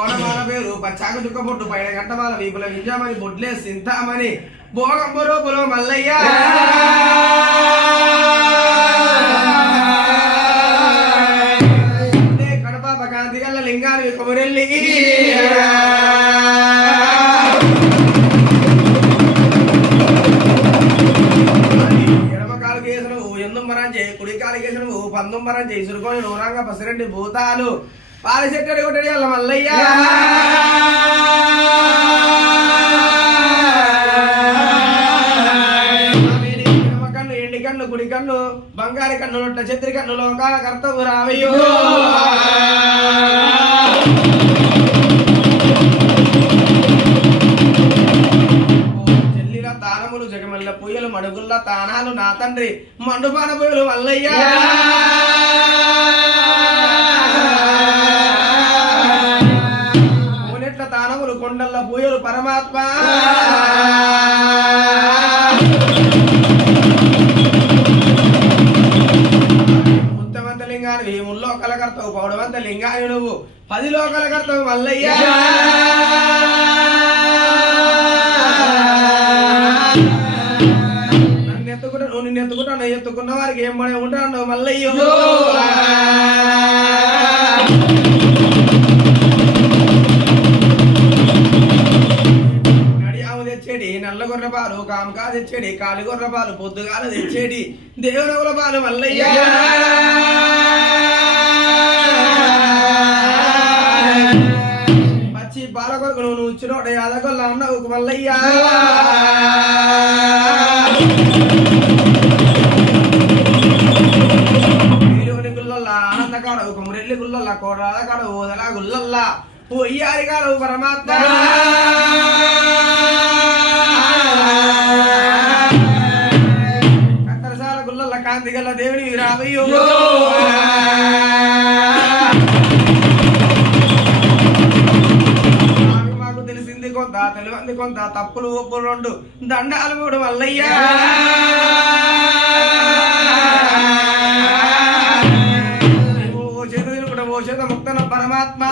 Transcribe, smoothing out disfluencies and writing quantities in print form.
ఓనమాల పేరు పచ్చాకు చుక్క పొట్టు పైన గంటమాల వీపుల వింజామని బొడ్లే సింతామని భోగంబులో మల్లయ్య కడప కాంతి గల్ల లింగాన్ని కొమరెల్లి ఎడమకాలు కేసులు ఎందుంబరం చేయి కుడికాలు కేసులు పందుంబరం చేయి సురుకొని నూరంగ పసిరెడ్డి భూతాలు పాలచెట్టడి కొట్టడి అల్ల మల్లయ్య కన్ను ఎండి కన్ను కుడి కన్ను బంగారి కన్ను నొట్ట చెత్రి కన్ను లోకాల కర్తవు రావయ్యో చెల్లిల తానములు జగమల్ల పొయ్యలు మడుగుల్ల తానాలు నా తండ్రి మండుపాన పొయ్యలు మల్లయ్య తానములు కొండల్ల పూయలు పరమాత్మ ముత్తమంత లింగాన్ని ముల్లోకల కర్తవు పౌడవంత లింగాన్ని నువ్వు 10 లోకల కర్తవు మల్లయ్య నన్ను ఎత్తుకుంటా నువ్వు నిన్ను ఎత్తుకుంటా నువ్వు ఎత్తుకున్న వారికి ఏం పడే ఉంటాను మల్లయ్యో తెచ్చేడి నల్ల గొర్రెపాలు కామకా తెచ్చేడి కాలి గొర్రెపాలు పొద్దుగాల తెచ్చేడి దేవునవుల పాలు మల్లయ్య పచ్చి పాల కొరకు నువ్వు ఇచ్చినోడ యాదగొల్ల అన్నవు మల్లయ్య వీరుని గుల్లల్లా ఆనంద కాడవు కొమరెల్లి గుల్లల్లా కోడాల కాడవు ఓదలా గుల్లల్లా పొయ్యారి కాడవు పరమాత్మ కత్తరసాల గుల్లల్ల కాంతి గల్ల దేవుని రావయ్యో మాకు తెలిసింది కొంత తెలివంది కొంత తప్పులు ఒప్పులు 2 దండాలు 3 మల్లయ్య ఓ చేత ముక్తన పరమాత్మ